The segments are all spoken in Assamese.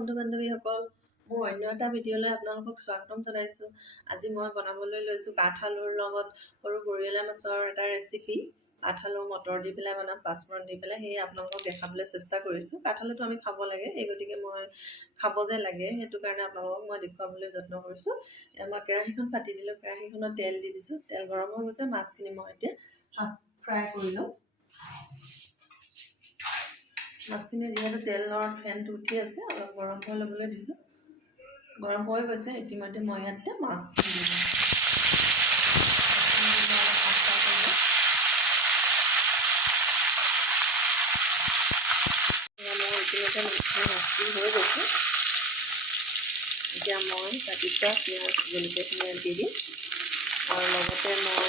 বন্ধু বান্ধৱীসকল, মোৰ অন্য এটা ভিডিঅ'লৈ আপোনালোকক স্বাগতম জনাইছোঁ। আজি মই বনাবলৈ লৈছোঁ কাঠআলুৰ লগত সৰু বৰিয়লা মাছৰ এটা ৰেচিপি। কাঠআলু মটৰ দি পেলাই বনাম, পাঁচফোৰণ দি পেলাই। সেয়ে আপোনালোকক দেখাবলৈ চেষ্টা কৰিছোঁ। কাঠআলুটো আমি খাব লাগে, এই গতিকে মই খাব যে লাগে সেইটো কাৰণে আপোনালোকক মই দেখুৱাবলৈ যত্ন কৰিছোঁ। মই কেৰাহীখন পাতি দিলোঁ, কেৰাহীখনত তেল দি দিছোঁ। তেল গৰম হৈ গৈছে, মাছখিনি মই এতিয়া ফ্ৰাই কৰি লওঁ। মাছখিনি যিহেতু তেলৰ ফেনটো উঠি আছে, অলপ গৰম হৈ ল'বলৈ দিছোঁ। গৰম হৈ গৈছে, ইতিমধ্যে মই ইয়াতে মাছখিনি দি দিওঁ। মোৰ ইতিমধ্যে মাছখিনি হৈ গৈছে। এতিয়া মই কাটি থোৱা পিঁয়াজ জলকীয়াখিনি দি দিম আৰু লগতে মই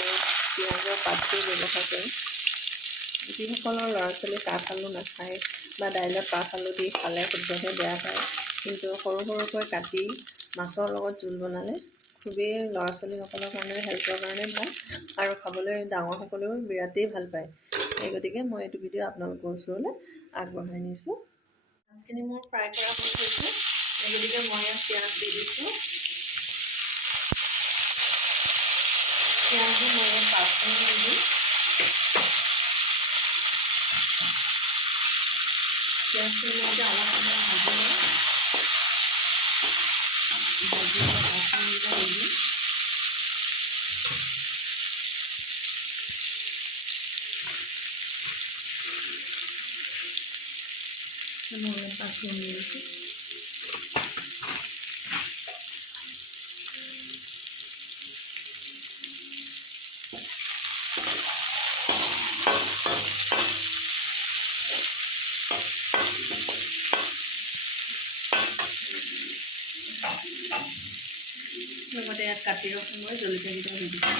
পিঁয়াজৰ পাতটো ব্যৱহাৰ কৰিম। যিসকলৰ ল'ৰা ছোৱালী কাঠআলু নাখায় বা দাইলত কাঠআলু দি খালে শুদ্ধকৈ বেয়া পায়, কিন্তু সৰু সৰুকৈ কাটি মাছৰ লগত জোল বনালে খুবেই ল'ৰা ছোৱালীসকলৰ কাৰণে হেল্থৰ কাৰণে ভাল আৰু খাবলৈ ডাঙৰসকলেও বিৰাটেই ভাল পায়। সেই গতিকে মই এইটো ভিডিঅ' আপোনালোকৰ ওচৰলৈ আগবঢ়াই নিছোঁ। মাছখিনি মোৰ ফ্ৰাই কৰা হৈ গৈছে, সেই গতিকে মই ইয়াত পিঁয়াজ দি দিছোঁ। পিঁয়াজটো মই ইয়াত পাঁচফোৰণ দি দিম। পিঁয়াজটো মই এতিয়া অলপ সময় ভাজি লওঁ। ভাজি পাঁচফোৰণকেইটা দি দিম। মই ইয়াত পাঁচফোৰণ দি দিছোঁ। লগতে ইয়াত কাটি ৰখা মই জলকীয়াকেইটা দি দিছোঁ।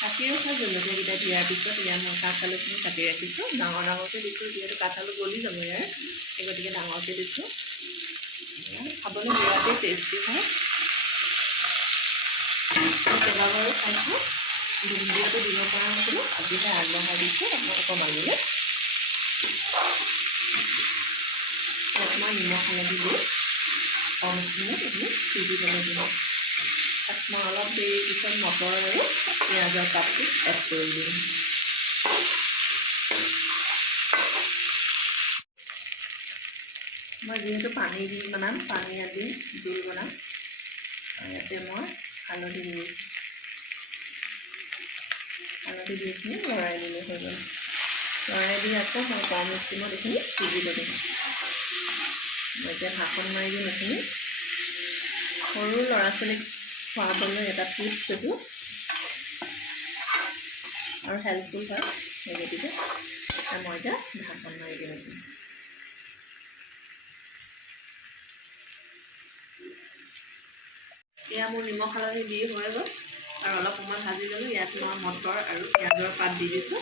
কাটি ৰখা জলকীয়াকেইটা দিয়াৰ পিছত ইয়াত মই কাঠআলুখিনি কাটি ৰাখিছোঁ। ডাঙৰ ডাঙৰকৈ দিছোঁ, যিহেতু কাঠআলু গলি যাব ইয়াৰ, সেই গতিকে ডাঙৰকৈ দিছোঁ। খাবলৈ বিৰাটেই টেষ্টি হয়। কেইবাবাৰো খাইছোঁ, ভিডিঅ'টো দিব পৰা নাছিলোঁ, আজিহে আগবঢ়াই দিছোঁ আপোনালোকৰ মাজলৈ। ইয়াত মই নিমখ হালধি দিওঁ, কম স্পীডত আপুনি সিজিবলৈ দিব। তাত মই অলপ দেৰি পিছত মটৰ আৰু পিঁয়াজৰ পাতটো এড কৰি দিম। মই যিহেতু পানী দি বনাম, পানী আদি জোল বনাম, ইয়াতে মই হালধি দি দিছোঁ। হালধি দি এইখিনি লৰাই দিলে হৈ গ'ল। লৰাই দি আকৌ মই কম স্পীডত এইখিনি সিজিব দিম। মই এতিয়া ঢাকোন মাৰি দিম এইখিনি। সৰু ল'ৰা ছোৱালীক খোৱাবলৈ এটা টিপছ এইটো আৰু হেল্পফুল হয়, সেই গতিকে মই এতিয়া ঢাকোন মাৰি দিম এইখিনি। এয়া মোৰ নিমখ হালধি দি হৈ গ'ল আৰু অলপ সময় ভাজি ল'লোঁ। ইয়াত মই মটৰ আৰু পিঁয়াজৰ পাত দি দিছোঁ।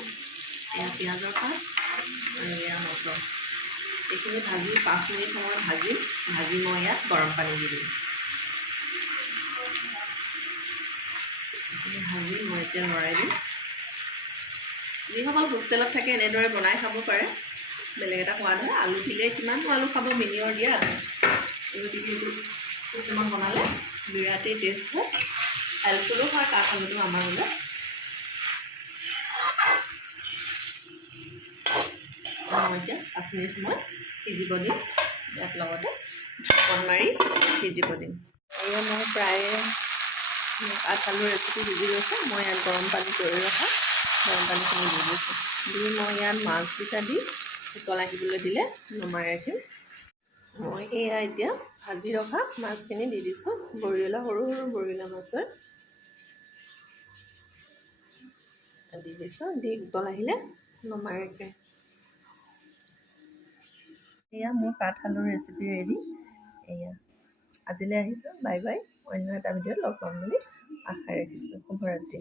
এয়া পিঁয়াজৰ পাত আৰু এয়া মটৰ, এইখিনি ভাজি 5 মিনিট সময় ভাজি মই ইয়াত গৰম পানী দি দিম। এইখিনি ভাজি মই এতিয়া লৰাই দিম। যিসকল হোষ্টেলত থাকে এনেদৰে বনাই খাব পাৰে, বেলেগ এটা সোৱাদ হয়। আলু দিলে কিমানটো আলু খাব, মিনিয়ৰ দিয়া, গতিকে এইটো চিষ্টেমত বনালে বিৰাটেই টেষ্ট হয়, হেল্পফুলো হয় কাঠআলুটো আমাৰ বাবে। মই এতিয়া 5 মিনিট সময় সিজিব দিম, ইয়াত লগতে ঢাকোন মাৰি সিজিব দিম। এয়া মই প্ৰায় কাঠআলুৰ ৰেচিপি সিজি গৈছে। মই ইয়াত গৰম পানী কৰি ৰখা গৰম পানীখিনি দি দিছোঁ। দি মই ইয়াত মাছকেইটা দি উতল আহিবলৈ দিলে নমাই ৰাখিম। মই এয়া এতিয়া ভাজি ৰখা মাছখিনি দি দিছোঁ। বৰিয়লা, সৰু সৰু বৰিয়লা মাছৰ দি দিছোঁ। দি উতল আহিলে নমাই ৰাখিম। এয়া মোৰ কাঠআলুৰ ৰেচিপি ৰেডি। এয়া আজিলৈ আহিছোঁ, বাই বাই। অন্য এটা ভিডিঅ'ত লগ পাম বুলি আশা ৰাখিছোঁ। শুভৰাত্ৰি।